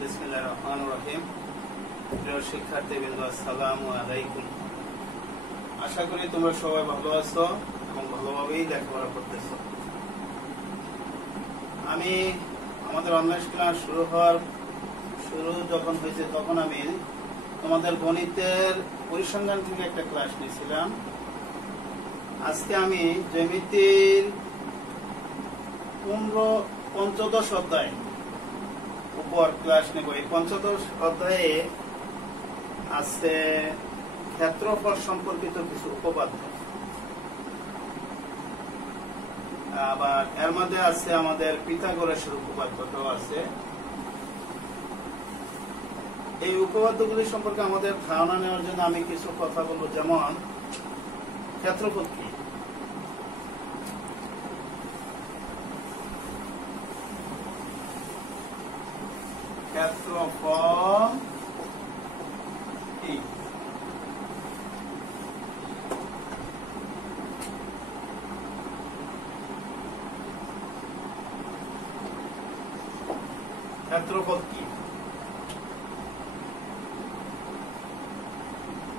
বিসমিল্লাহির রহমানির রহিম। প্রিয় শিক্ষার্থীবৃন্দ, আসসালামু আলাইকুম। আশা করি তোমরা সবাই ভালো আছো এবং ভালোভাবেই লেখাপড়া করতেছো। আমি আমাদের অনলাইন ক্লাস শুরু যখন হয়েছে তখন আমি তোমাদের গণিতের পরিসংখ্যান থেকে একটা ক্লাস নিয়েছিলাম। আজকে আমি জ্যামিতির 15 অধ্যায় উপর ক্লাস নেব। এই 15 অধ্যায়ে আছে ক্ষেত্রফল সম্পর্কিত কিছু উপপাদ্য, আবার এর মধ্যে আছে আমাদের পিথাগোরাসের উপপাদ্যটাও আছে। এই উপপাদ্যগুলি সম্পর্কে আমাদের ধারণা নেওয়ার জন্য আমি কিছু কথা বলবো, যেমন ক্ষেত্রফল কি, ক্ষেত্রফল কি, ক্ষেত্রফল কি।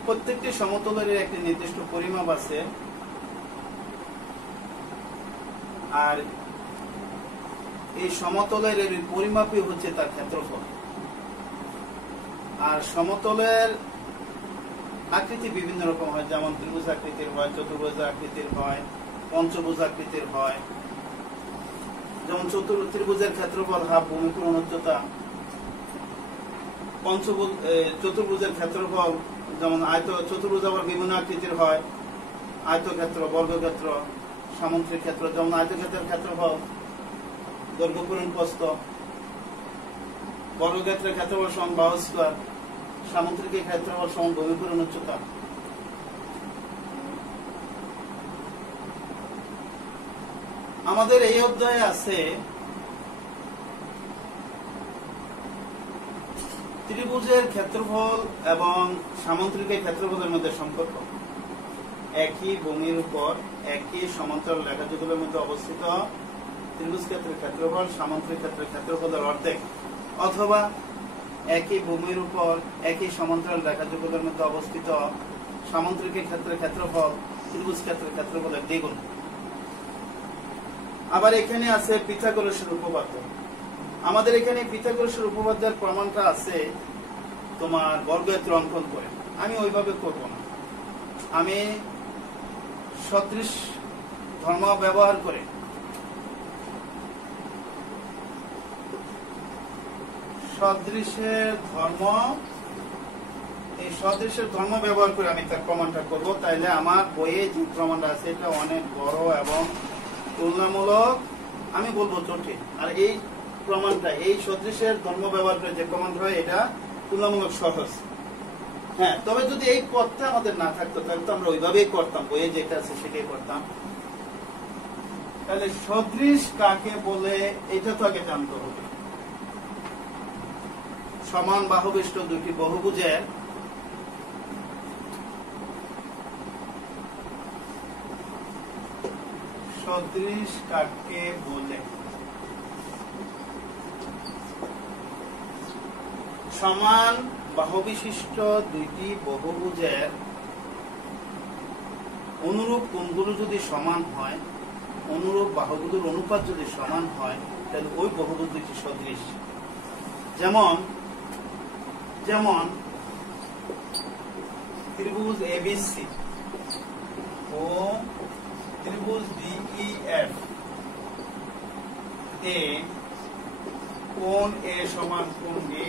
প্রত্যেকটি সমতলের একটি নির্দিষ্ট পরিমাপ আছে, আর এই সমতলের পরিমাপই হচ্ছে তার ক্ষেত্রফল। আর সমতলের আকৃতি বিভিন্ন রকম হয়, যেমন ত্রিভুজ আকৃতির হয়, চতুর্ভুজ আকৃতির হয়, পঞ্চভুজ আকৃতির হয়। যেমন ত্রিভুজের ক্ষেত্রফল হাফ ভূমিকরণ উচ্চতা, চতুর্ভুজের ক্ষেত্রফল যেমন চতুর্ভুজ আবার বিভিন্ন আকৃতির হয়, আয়তক্ষেত্র, বর্গক্ষেত্র, সামুদ্রিক ক্ষেত্র। যেমন আয়তক্ষেত্রের ক্ষেত্রফল দৈর্ঘ্য পূরণ প্রস্থ, বর্গক্ষেত্রের ক্ষেত্রফল সমান বাহু স্কয়ার, সামুদ্রিকের ক্ষেত্রফল সমান ভূমি পূরণ উচ্চতা। আমাদের এই অধ্যায়ে আছে ত্রিভুজের ক্ষেত্রফল এবং সামুদ্রিকের ক্ষেত্রফলের মধ্যে সম্পর্ক। একই ভূমির উপর একই সমান্তরাল রেখাযুগলের মধ্যে অবস্থিত ত্রিভুজ ক্ষেত্রের ক্ষেত্রফল সামুদ্রিক ক্ষেত্রের ক্ষেত্রফলের অর্ধেক, অথবা একই ভূমির উপর একই সমান্তরাল রেখাযুগলের মধ্যে অবস্থিত সামুদ্রিকের ক্ষেত্রের ক্ষেত্রফল ত্রিভুজ ক্ষেত্রের ক্ষেত্রফলের দ্বিগুণ। আবার এখানে আছে পিথাগোরাসের উপপাদ্য। আমাদের এখানে পিথাগোরাসের উপপাদ্যের প্রমাণটা আছে তোমার বর্গক্ষেত্র অঙ্কন করে। আমি ওইভাবে করব না, আমি সদৃশ ধর্ম ব্যবহার করে সদৃশের ধর্ম ব্যবহার করে আমি তার প্রমাণটা করব। তাইলে আমার বইয়ে যে প্রমাণটা আছে এটা অনেক বড় এবং তুলনামূলক, আমি বলবো জটিল। আর এই প্রমাণটা, এই সদৃশের ধর্ম ব্যবহার করে যে প্রমাণটা হয় এটা তুলনামূলক সহজ। হ্যাঁ, তবে যদি এই পথটা আমাদের না থাকতো তাহলে তো আমরা ওইভাবেই করতাম, বইয়ে যেটা আছে সেটাই করতাম। তাহলে সদৃশ কাকে বলে এটা তো আগে জানতে হবে। সমান বাহুবিষ্ট দুটি বহুভুজের সদৃশ কাকে বলে? সমান বাহুবিশিষ্ট দুইটি বহুভুজের অনুরূপ কোণগুলো যদি সমান হয়, অনুরূপ বাহুগুলোর অনুপাত যদি সমান হয়, তাহলে ওই বহুভুজ দুইটি সদৃশ। যেমন ত্রিভুজ এবিসি ও ত্রিভুজ ডিইএফ এ কোণ এ সমান কোণ বি,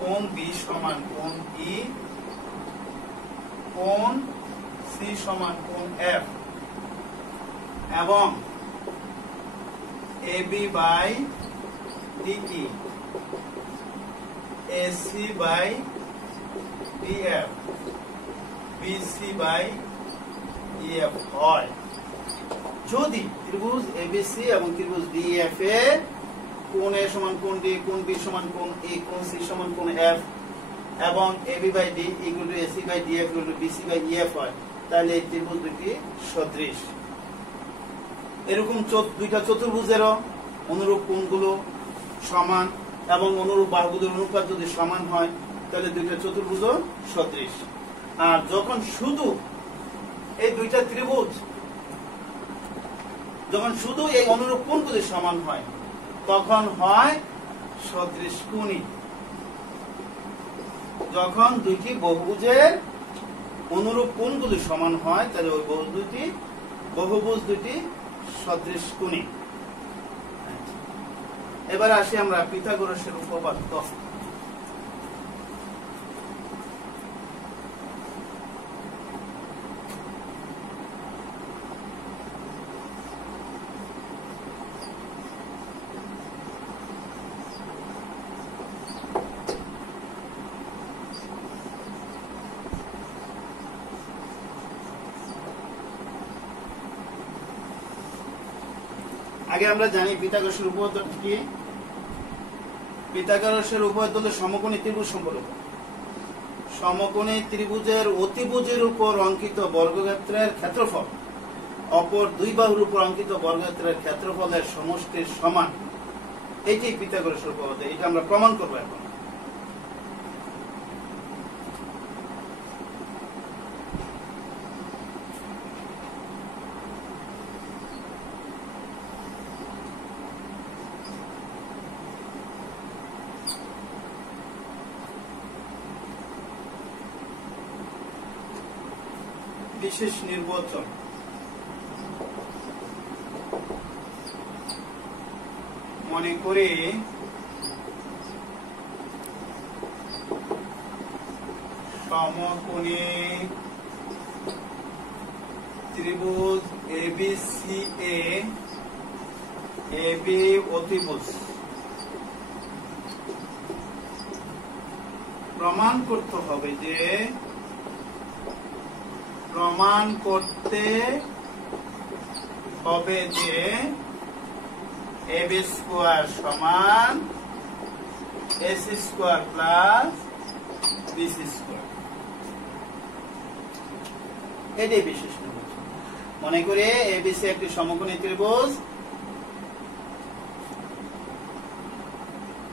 কোণ বি সমান কোণ ই, কোণ সি সমান কোণ এফ, এবং AB by DE, AC by DF, BC by EF হয়। যদি ত্রিভুজ এবিসি এবং ত্রিভুজ ডিএফ এ কোণ এ সমান কোণ ডি, কোণ বি সমান কোণ ই, কোণ সি সমান কোণ এফ, এবং AB by D equal to AC by DF equal to BC by EF হয়, তাহলে এই ত্রিভুজ দুটি সদৃশ। এরকম দুইটা চতুর্ভুজেরও অনুরূপ কোণগুলো সমান, এবং অনুরূপ বাহুগুলোর অনুপাত যদি সমান হয় তাহলে দুইটা চতুর্ভুজ সদৃশ। আর যখন শুধু এই দুইটা ত্রিভুজ, যখন শুধু এই অনুরূপ কোণগুলি সমান হয় তখন হয় সদৃশ কোণী। যখন দুইটি বহুভুজের অনুরূপ কোণগুলি সমান হয় তাহলে ওই বহুভুজ দুটি সদৃশ কোণী। এবার আসি আমরা পিথাগোরাসের উপপাদ্য। আগে আমরা জানি পিথাগোরাসের উপপাদ্য কি। পিথাগোরাসের উপপাদ্য হলো সমকোণী ত্রিভুজ সম্পর্ক। সমকোণী ত্রিভুজের অতিভুজের উপর অঙ্কিত বর্গক্ষেত্রের ক্ষেত্রফল অপর দুই বাহুর উপর অঙ্কিত বর্গক্ষেত্রের ক্ষেত্রফলের সমষ্টির সমান, এটি পিথাগোরাসের উপপাদ্য। এটা আমরা প্রমাণ করবো এখন। বিশেষ নির্বাচন। মনে করি সমকোণী ত্রিভুজ ABCA AB অতিভুজ। প্রমাণ করতে হবে যে AB স্কয়ার সমান AC square plus BC square. এটাই বিশেষ নির্বাচন। মনে করে ABC একটি সমকোণী ত্রিভুজ।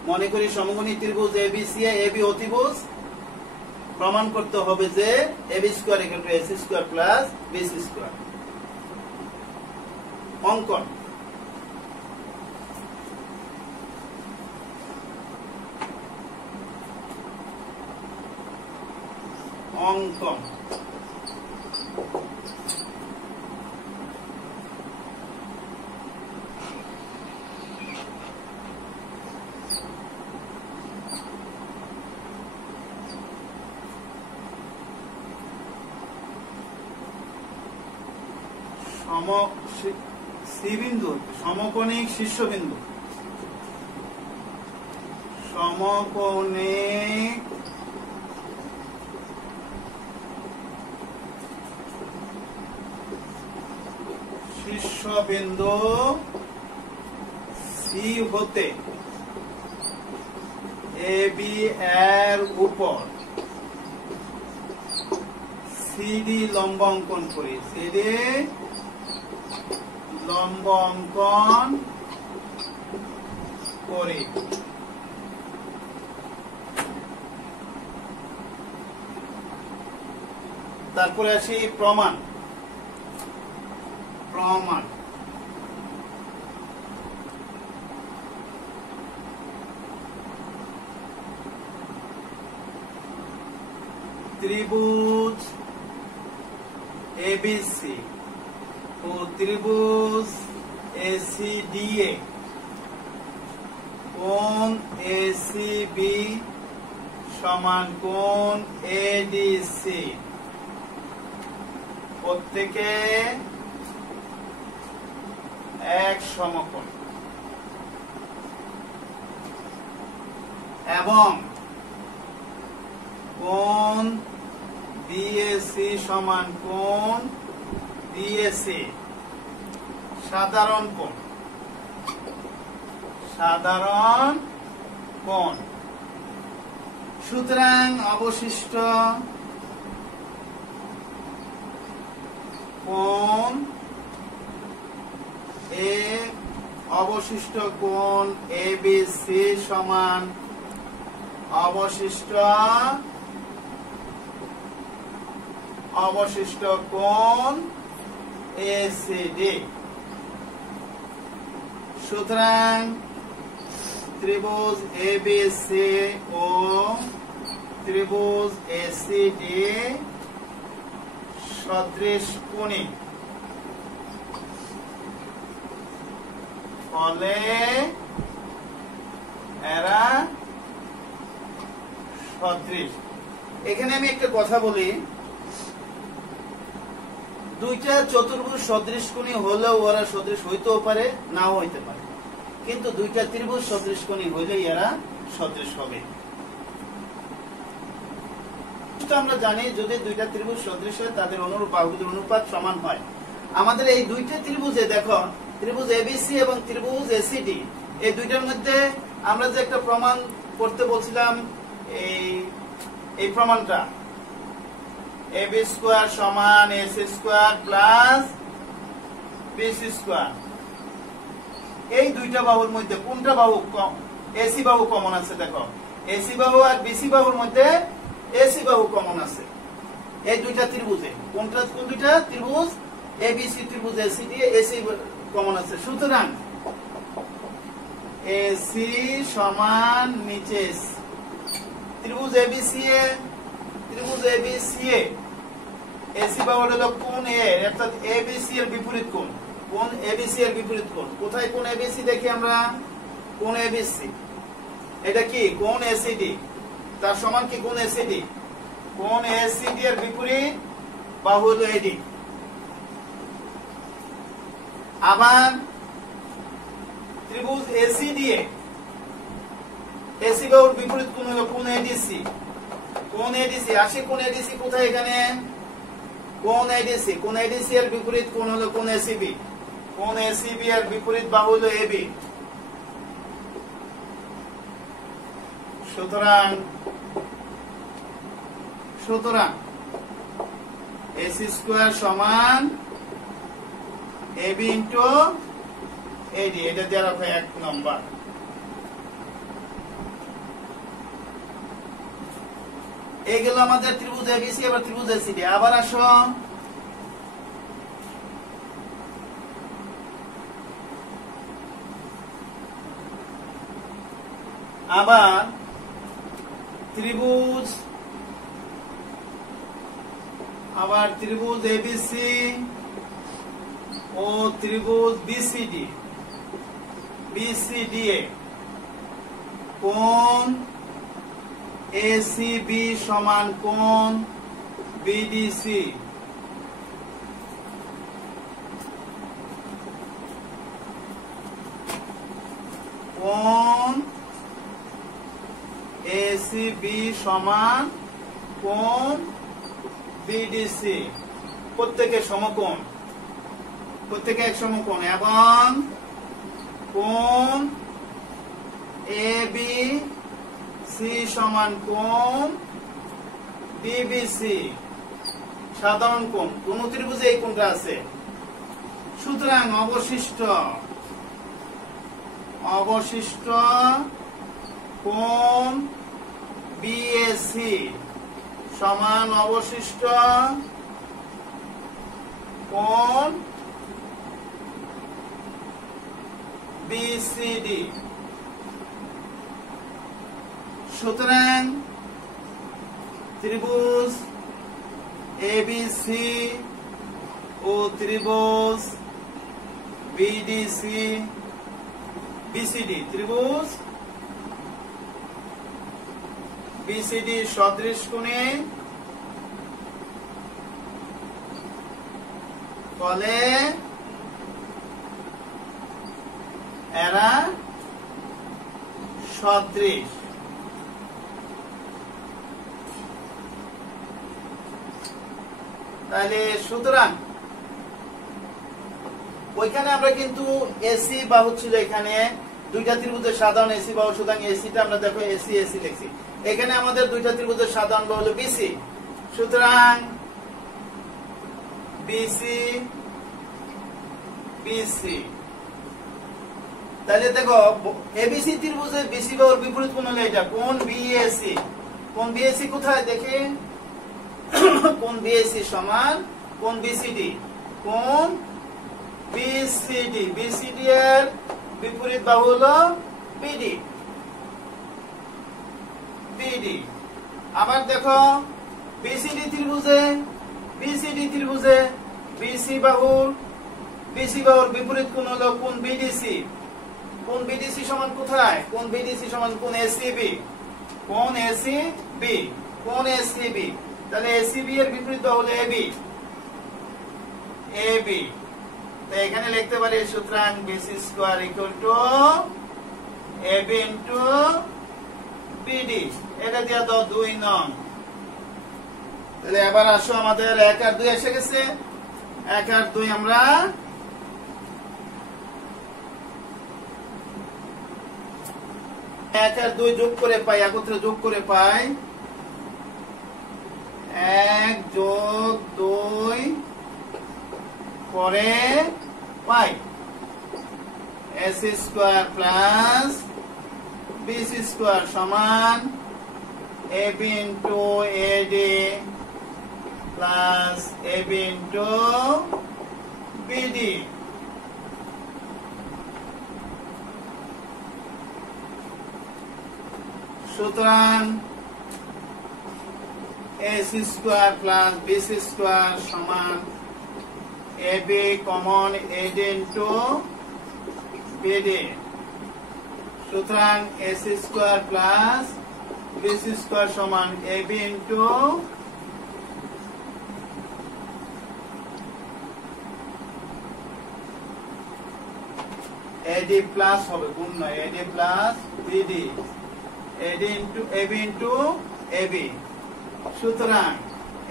মনে করি সমকোণী ত্রিভুজ ABCA AB অতিভুজ। প্রমাণ করতে হবে যে AB square equal two AC square plus BC square. অঙ্কন। অঙ্কন বিন্দু সমকোণিক শীর্ষবিন্দু। সমকোণিক শীর্ষবিন্দু C হতে AB এর উপর CD লম্ব অঙ্কন করি। CD লম্ব অঙ্কন করি। তারপরে আসি প্রমাণ। প্রমাণ ত্রিভুজ ABC ও ত্রিভুজ ACDA কোণ ACB সমান কোণ ADC প্রত্যেকে এক সমকোণ এবং কোণ BAC সমান কোণ DAC সাধারণ কোণ। সাধারণ কোণ। সুতরাং অবশিষ্ট কোণ A অবশিষ্ট কোণ এবিসি সমান অবশিষ্ট কোণ এসিডি। সুতরাং ত্রিভুজ এবিসি ও ত্রিভুজ এসিডি সদৃশ কোণী, ফলে এরা সদৃশ। এখানে আমি একটা কথা বলি, দুইটা চতুর্ভুজ সদৃশ কোণী হলেও ওরা সদৃশ হইতেও পারে, নাও হইতে পারে, কিন্তু দুইটা ত্রিভুজ সদৃশ কোণী হইলেই এরা সদৃশ হবে। আমরা জানি যদি দুইটা ত্রিভুজ সদৃশ হয় তাদের অনুরূপ বাহুগুলোর অনুপাত সমান হয়। আমাদের এই দুইটা ত্রিভুজে দেখো, ত্রিভুজ এবিসি এবং ত্রিভুজ এসিডি, এই দুইটার মধ্যে আমরা যে একটা প্রমাণ করতে বলছিলাম, এই প্রমাণটা এবি স্কয়ার সমান AC square plus BC square, এই দুইটা বাহুর মধ্যে কোনটা বাহু এসি বাহু কমন আছে? দেখো, এসি বাহু আর বিসি বাহুর মধ্যে এসি বাহু কমন আছে এই দুইটা ত্রিভুজে। কোন দুইটা ত্রিভুজ? এবিসি ত্রিভুজ এসিডি এসি কমন আছে। সুতরাং এসি সমান নিচে ত্রিভুজ এবিসি এসি বাহু হলো কোণ এ, অর্থাৎ এবিসি এর বিপরীত কোণ। কোণ এবিসি এর বিপরীত কোণ কোথায়? কোণ এবিসি দেখি আমরা, কোণ এবিসি এটা কি? কোণ এসিডি, তার সমান কি কোণ এসিডি? কোণ এসিডি এর বিপরীত বাহু হলো এডি। আবার ত্রিভুজ এসিডি এসি বাহুর বিপরীত কোণ হলো কোণ এডিসি। কোণ এডিসি আসে, কোণ এডিসি কোথায়? এখানে কোণ এডিসি। কোণ এডিসি এর বিপরীত কোণ হলো কোণ এসিবি। কোণ এসিবি এর বিপরীত বাহু হলো এবি। সুতরাং এসি স্কয়ার সমান এবি ইন্টু এডি, এটা দেওয়া হবে 1 নম্বর। এই গেল আমাদের ত্রিভুজ এবিসি। এবার ত্রিভুজ এসিডি। আবার আসো, আবার ত্রিভুজ এবিসি ও ত্রিভুজ বিসিডি এ কোণ এসিবি সমান কোণ বিডিসি। কোণ এসিবি সমান কোণ বিডিসি, প্রত্যেকে সমকোণ, প্রত্যেকে এক সমকোণ, এবং কোণ এবি সি সমান কোণ ডিবিসি, সাধারণ কোণ। কোন ত্রিভুজে এই কোণটা আছে। সুতরাং অবশিষ্ট কোণ বিএসি সমান অবশিষ্ট কোণ বিসিডি। সুতরাং ত্রিভুজ এবিসি ও ত্রিভুজ বিসিডি, ত্রিভুজ বিসিডি সদৃশ কোণে, ফলে এরা সদৃশ। তাহলে সুতরাং ওইখানে আমরা কিন্তু এসি বাহু ছিল, এখানে দুইটা ত্রিভুজের সাধারণ এসি বাহু, সুতরাং এসিটা আমরা দেখো এসি লিখছি। এখানে আমাদের দুইটা ত্রিভুজের সাধারণ বাহু হলো বিসি, সুতরাং বিসি তাহলে দেখো এবিসি ত্রিভুজে বিসি বাহুর বিপরীত কোণ হলো এটা, কোণ বিএসি। কোণ বিএসি কোথায় দেখি? কোণ বিএসি সমান কোণ বিসিডি। কোণ বিসিডি, বিসিডি এর বিপরীত বাহু হলো বিডি। বিডি। আবার দেখো বিসিডি ত্রিভুজে বিসি বাহুর বিপরীত কোণ হলো কোণ বিডিসি। কোণ বিডিসি সমান কোথায়? কোণ বিডিসি সমান কোণ এসিবি। কোণ এসিবি, কোণ এসিবি। তাহলে এসিবি এর বিপরীত বাহু হলো এবি। এবি। তাই এখানে লিখতে পারি সুতরাং BC square equal to AB into BD. এটা দিয়া দাও 2 নং। তাহলে এবার আসো আমাদের 1 আর 2 এসে গেছে। 1 আর 2 আমরা এক আর 2 যোগ করে পাই, একত্রে যোগ করে পাই 1 যোগ 2 পরে পাই S square plus BC square সমান AB into AD plus AB into BD. সুতরাং AC square plus BC square সমান AB common AD into BD. সুতরাং AC square plus BC square সমান এবি ইনটু এডি প্লাস হবে গুণ নয়, AD plus BD. AD into AB into AB. সুতরাং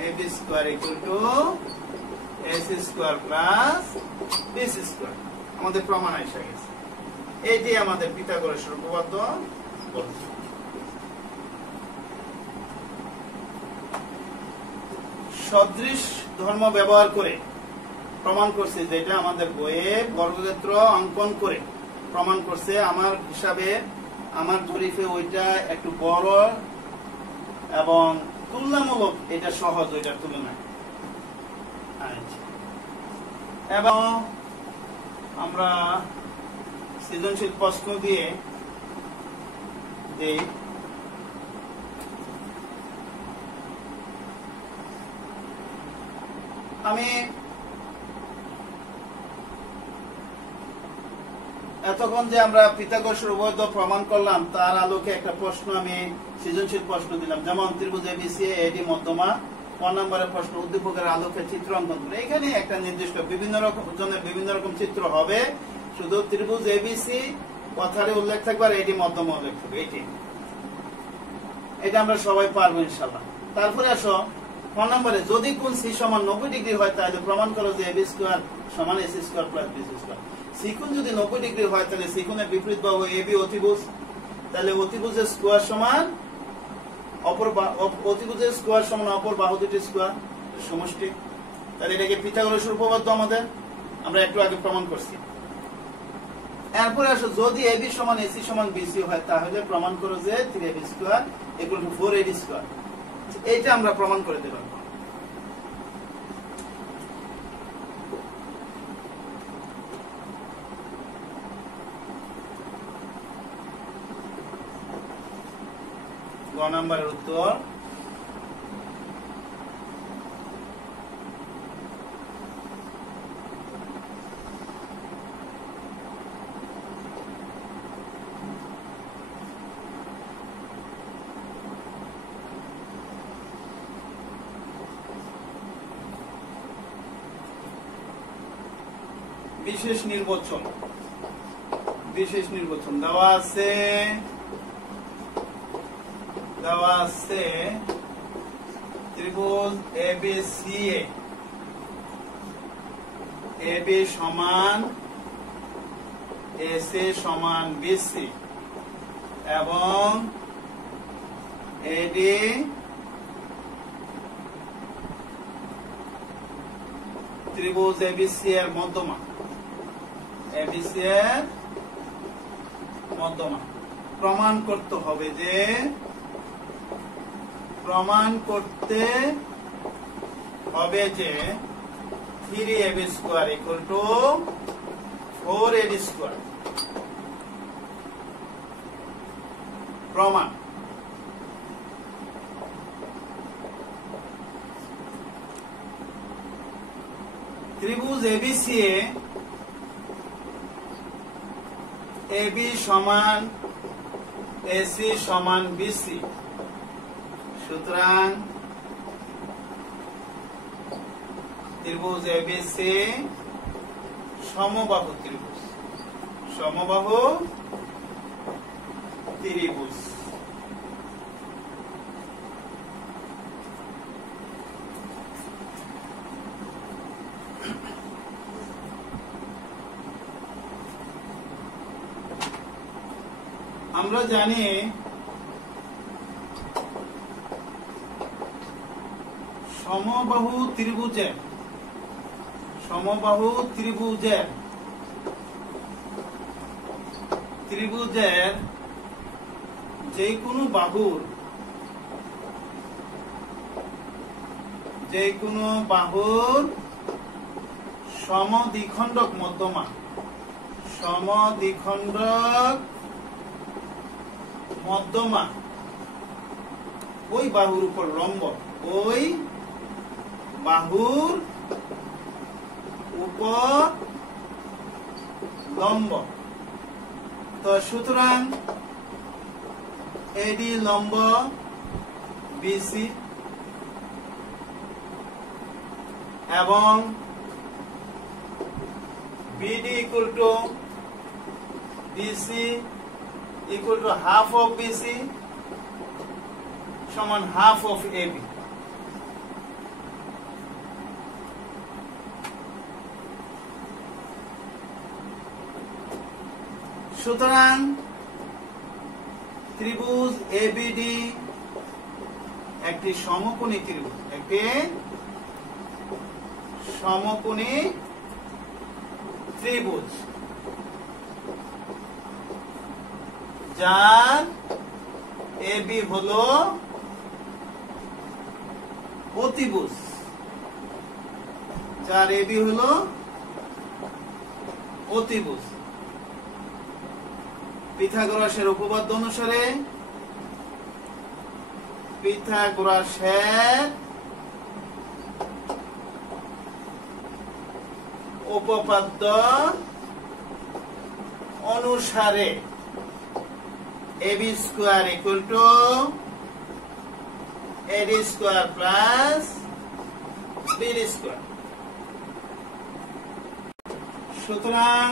AB square equal to AC square plus BC square. আমাদের প্রমাণ এসে গেছে। এটি আমাদের পিথাগোরাসের উপপাদ্য বলছে। সদৃশ ধর্ম ব্যবহার করে প্রমাণ করছে, যেটা আমাদের বইয়ে বর্গক্ষেত্র অঙ্কন করে প্রমাণ করছে। আমার হিসাবে আমার জরিপে ওইটা একটু বড় এবং তুলনামূলক এটা সহজ ওইটার তুলনায়। এবং আমরা সৃজনশীল প্রশ্ন দিয়ে দেই। আমি এতক্ষণ যে আমরা পিথাগোরাসের উপপাদ্য প্রমাণ করলাম তার আলোকে একটা প্রশ্ন আমি সৃজনশীল প্রশ্ন দিলাম, যেমন ত্রিভুজ এবিসি এডি মধ্যমা। 1 নম্বরের প্রশ্ন উদ্দীপকের আলোকে চিত্র অঙ্কন করে। এখানে একটা নির্দিষ্ট বিভিন্ন রকম চিত্র হবে, শুধু ত্রিভুজ এবিসি কথারে উল্লেখ থাকবে আর এডি মধ্যমা উল্লেখ থাকবে। এটা আমরা সবাই পারবো ইনশাআল্লাহ। তারপরে আসো 1 নম্বরে, যদি কোণ সি সমান 90 ডিগ্রি হয় তাহলে প্রমাণ করো যে এবি স্কয়ার সমান AC square plus BC square. C কোণ যদি 90 ডিগ্রি হয় তাহলে সি কোণের বিপরীত বাহু এবি অতিভুজ। তাহলে অতিভুজের স্কয়ার সমান অতিভুজের স্কয়ার সমান অপর বাহু দুটির স্কয়ার সমষ্টি। তাহলে এটাকে পিথাগোরাসের উপপাদ্য আমাদের আমরা একটু আগে প্রমাণ করছি। এরপরে আসো, যদি এবি সমান এসি সমান বিসি হয় তাহলে প্রমাণ করো যে 3ab square equal two 4ad square. এইটা আমরা প্রমাণ করে দেব। গ নম্বরের উত্তর, বিশেষ নির্বাচন। দেওয়া আছে ত্রিভুজ এবিসি, এবি সমান এসি সমান বিসি এবং এডি ত্রিভুজ এবিসি এর মধ্যমা। এবিসি এর মধ্যমা। প্রমাণ করতে হবে যে 3ab square equal two 4ad square. প্রমাণ। ত্রিভুজ এবিসি এ AB সমান AC সমান BC, সুতরাং ত্রিভুজ ABC সমবাহু ত্রিভুজ। সমবাহু ত্রিভুজ। আমরা জানি সমবাহু ত্রিভুজের যে কোনো বাহুর সমদ্বিখণ্ডক মধ্যমা। সমদ্বিখণ্ডক মধ্যমা ওই বাহুর উপর লম্ব। ওই বাহুর উপর লম্ব। তো সুতরাং AD লম্ব BC এবং BD equal to BC equal to half of BC সমান half of AB। সুতরাং ত্রিভুজ ABD একটি সমকোণী ত্রিভুজ। একটি সমকোণী ত্রিভুজ যার AB হলো অতিভুজ। পিথাগোরাসের উপপাদ্য অনুসারে AB square equal to AD square plus BD square. সুতরাং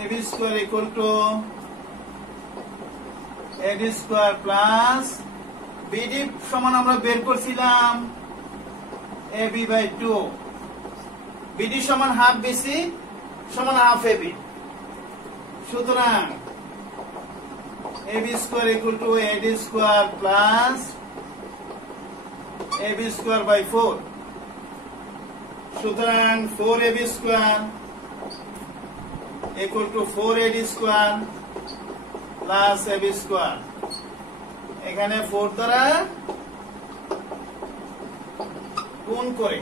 AB square equal to AD square plus BD সমান আমরা বের করছিলাম AB বাই 2। BD সমান হাফ BC সমান হাফ AB। সুতরাং AB square equal to AD square plus AB square by 4। সুতরাং 4AB square equal to 4AD square plus AB square. এখানে 4 দ্বারা গুণ করে,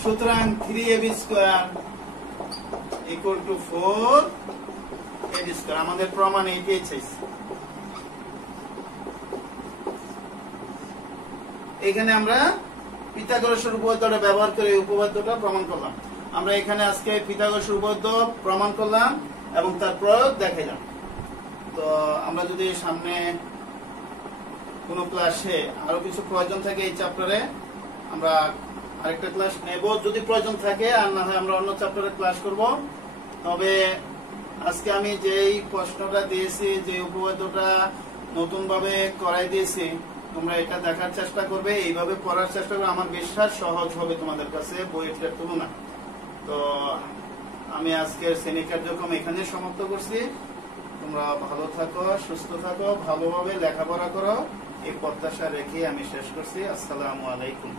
সুতরাং 3AB square equal to 4AD square. আমাদের প্রমাণ এইটাই চাইছে। এখানে আমরা পিথাগোরাসের উপপাদ্যটা ব্যবহার করে উপপাদ্যটা প্রমাণ করলাম। আমরা এখানে আজকে পিথাগোরাসের উপপাদ্য প্রমাণ করলাম এবং তার প্রয়োগ দেখাইলাম। তো আমরা যদি সামনে কোনো ক্লাসে আরো কিছু প্রয়োজন থাকে এই চ্যাপ্টারে আমরা আরেকটা ক্লাস নেব যদি প্রয়োজন থাকে, আর না হয় আমরা অন্য চ্যাপ্টারে ক্লাস করব। তবে আজকে আমি যেই প্রশ্নটা দিয়েছি, যে উপপাদ্যটা নতুন ভাবে করাই দিয়েছি, তোমরা এটা দেখার চেষ্টা করবে, এইভাবে পড়ার চেষ্টা করবে। আমার বিশ্বাস সহজ হবে তোমাদের কাছে বইয়ের তুলনা। তো আমি আজকের শ্রেণী কার্যক্রম এখানে সমাপ্ত করছি। তোমরা ভালো থাকো, সুস্থ থাকো, ভালোভাবে লেখাপড়া করো, এই প্রত্যাশা রেখে আমি শেষ করছি। আসসালামু আলাইকুম।